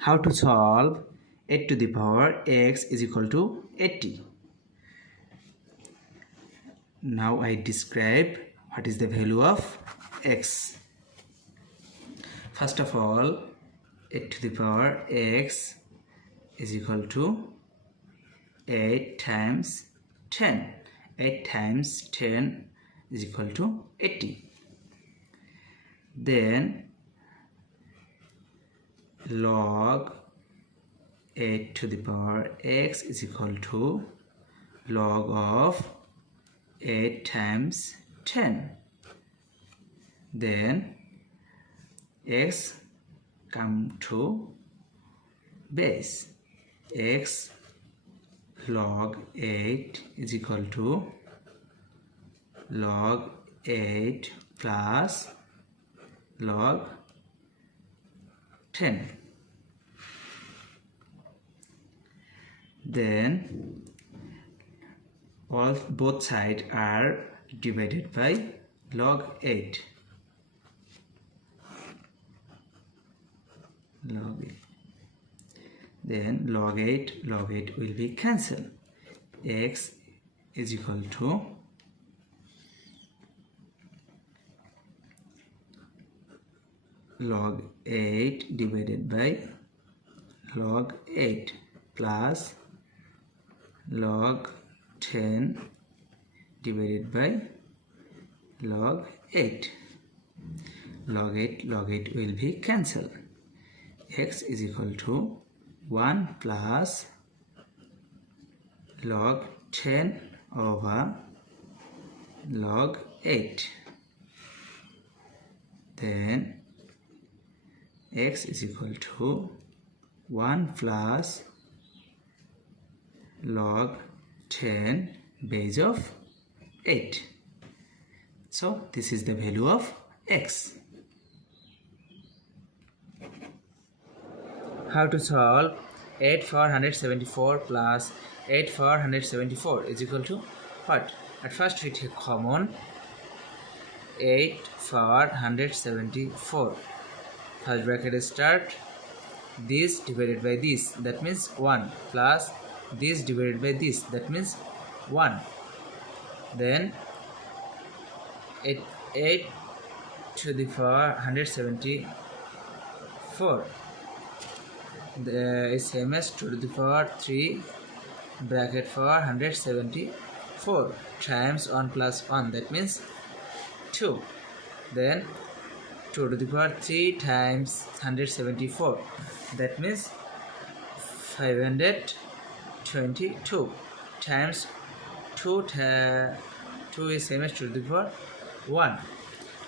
How to solve 8 to the power x is equal to 80. Now I describe what is the value of x. First of all, 8 to the power x is equal to 8 times 10. 8 times 10 is equal to 80. Then log 8 to the power x is equal to log of 8 times 10. Then x come to base. X log 8 is equal to log 8 plus log 10. Then both sides are divided by log 8. Then log 8 will be cancelled. X is equal to log 8 divided by log 8 plus log 10 divided by log 8. Log 8 will be cancelled. X is equal to 1 plus log 10 over log 8. Then x is equal to 1 plus log 10 base of 8. So this is the value of x. How to solve 8 for 174 plus 8 for 174 is equal to what? At first we take common 8 for 174. First bracket start, this divided by this, that means 1, plus this divided by this, that means 1. Then 8 to the power 174 is same as 2 to the power 3 bracket for 174 times 1 plus 1, that means 2. Then 2 to the power 3 times 174, that means 522 times 2 is same as 2 to the power 1.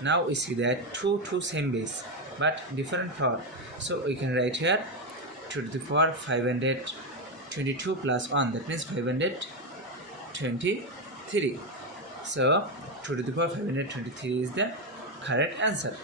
Now we see that 2 same base but different power, so we can write here 2 to the power 522 plus 1, that means 523. So 2 to the power 523 is the correct answer.